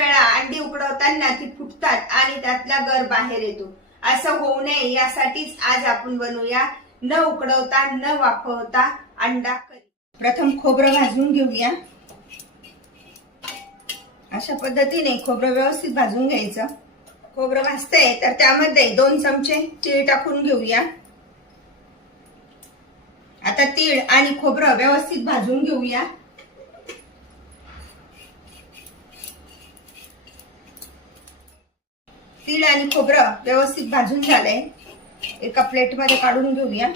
अंडी उकडवताना ती फुटतात आणि त्यातला गर बाहेर येतो. असं होऊ नये यासाठीच आज आपण बनवूया न उकडवता न वाफवता अंडा करी. प्रथम खोबरं भाजून घेऊया. अशा पद्धतीने खोबरं व्यवस्थित भाजून घ्यायचं. खोबरं भाजतंय तर त्यामध्ये 2 चमचे तीळ टाकून घेऊया. आता तीळ आणि खोबरं व्यवस्थित भाजून घेऊया. तीळ आणि खोबरं व्यवस्थित भाजून झालंय. एका प्लेटमध्ये काढून घेऊया.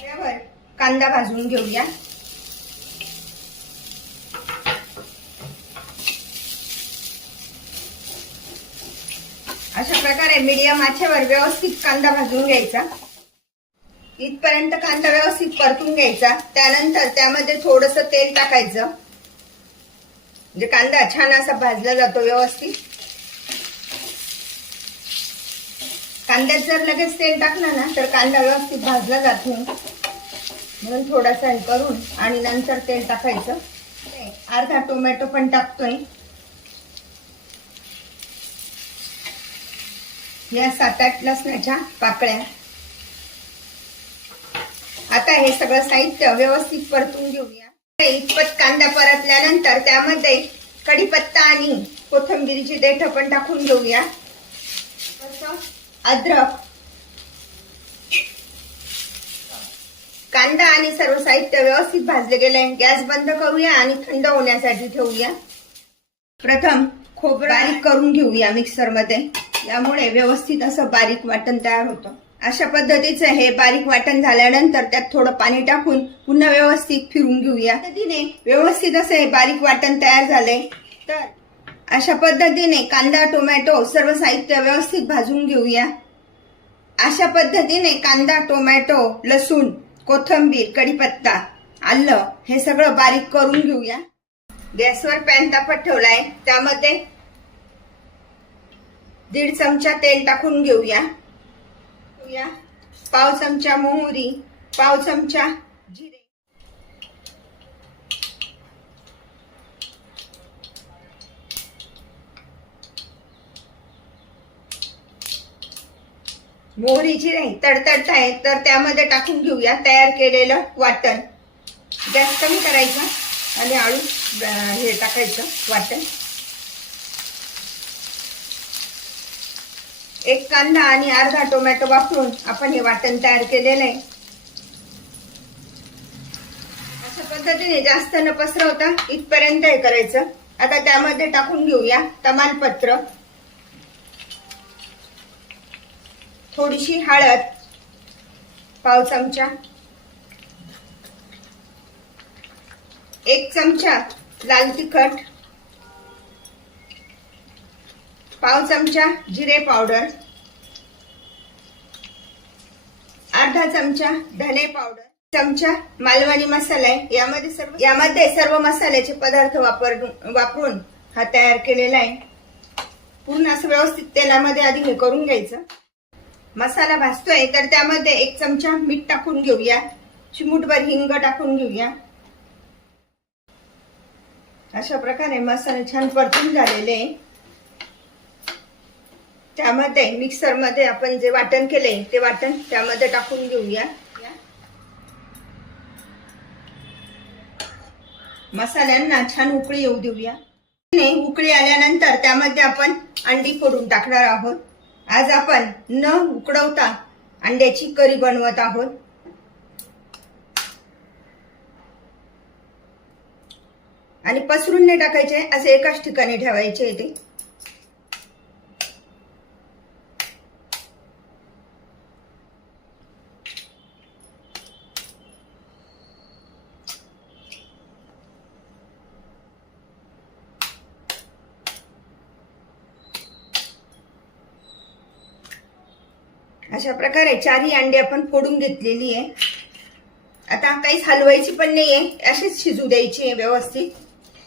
त्यावर कांदा भाजून घेऊया. अशा प्रकारे मीडियम आचेवर व्यवस्थित कांदा भाजून घ्यायचा. इथपर्यंत कांदा व्यवस्थित परतून घ्यायचा. त्यानंतर त्यामध्ये थोडंसं तेल टाकायचं, म्हणजे कांदा छान असा भाजला जातो व्यवस्थित. कांद्यात जर लगेच तेल टाकलं ना तर कांदा व्यवस्थित भाजला जात नाही, म्हणून थोडासा हे करून आणि नंतर तेल टाकायचं. अर्धा टोमॅटो पण टाकतोय. या 7-8 लसणाच्या पाकळ्या. आता हे सगळं साहित्य व्यवस्थित परतून घेऊया. इतपत कांदा परतल्यानंतर त्यामध्ये कढीपत्ता आणि कोथिंबीरची देठं पण टाकून घेऊया. अद्रक, कांदा आणि सर्व साहित्य व्यवस्थित भाजले गेले. गॅस बंद करूया आणि थंड होण्यासाठी ठेवूया. प्रथम खोबरं बारीक करून घेऊया मिक्सर मध्ये. यामुळे व्यवस्थित असं बारीक वाटण तयार होतं. अशा पद्धतीचं हे बारीक वाटण झाल्यानंतर त्यात थोडं पाणी टाकून पुन्हा व्यवस्थित फिरून घेऊया. पद्धतीने व्यवस्थित असं हे बारीक वाटण तयार झाले. तर अशा पद्धतीने कांदा, टोमॅटो सर्व साहित्य व्यवस्थित भाजून घेऊया. अशा पद्धतीने कांदा, टोमॅटो, लसूण, कोथिंबीर, कढीपत्ता, आलं हे सगळं बारीक करून घेऊया. गॅसवर पॅन तापत ठेवलाय. त्यामध्ये 1.5 चमचा तेल टाकून घेऊया. पाव चमचा मोहरी, पाव चमचा जिरे, मोहरी जिरे तडतडत आहे तर त्यामध्ये टाकून घेऊया तयार केलेलं वाटण. गॅस कमी करायचा आणि आळू हे टाकायचं वाटण. 1 कांदा आणि अर्धा टोमॅटो वापरून आपण हे वाटण तयार केलेलं आहे. अशा पद्धतीने जास्त न पसरवता इथपर्यंत हे करायचं. आता त्यामध्ये टाकून घेऊया तमालपत्र, थोडीशी हळद, पाव चमचा, 1 चमचा लाल तिखट, पाव चमचा जिरे पावडर, अर्धा चमचा धने पावडर, चमचा मालवणी मसाला आहे. यामध्ये सर्व मसाल्याचे पदार्थ वापरून हा तयार केलेला आहे. पूर्ण असं व्यवस्थित तेलामध्ये आधी हे करून घ्यायचं. मसाला भाजतोय तर त्यामध्ये 1 चमचा मीठ टाकून घेऊया. चिमूटभर हिंग टाकून घेऊया. अशा प्रकारे मसाले छान परतून झालेले आहे. त्यामध्ये मिक्सर मध्ये आपण जे वाटण केले ते वाटण त्यामध्ये टाकून घेऊया. मसाल्यांना छान उकळी येऊ देऊया. उकळी आल्यानंतर त्यामध्ये आपण अंडी फोडून टाकणार आहोत. आज आपण न उकडवता अंड्याची करी बनवत आहोत. आणि पसरून नाही टाकायचे, असे एकाच ठिकाणी ठेवायचे ते. अशा प्रकारे 4ही अंडी आपण फोडून घेतलेली आहे. आता काहीच हलवायची पण नाहीये, अशीच शिजू द्यायची आहे व्यवस्थित.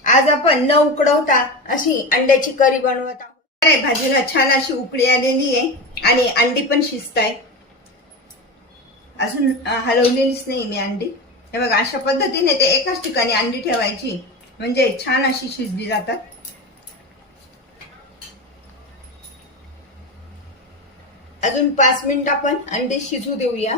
आज आपण न उकडवता अशी अंड्याची करी बनवत आहोत. भाजीला छान अशी उकळी आलेली आहे आणि अंडी पण शिजत आहे. अजून हलवलेलीच नाही मी अंडी. हे बघा, अशा पद्धतीने ते एकाच ठिकाणी अंडी ठेवायची म्हणजे छान अशी शिजली जातात. अजून 5 मिनिट आपण अंडे शिजू देऊया.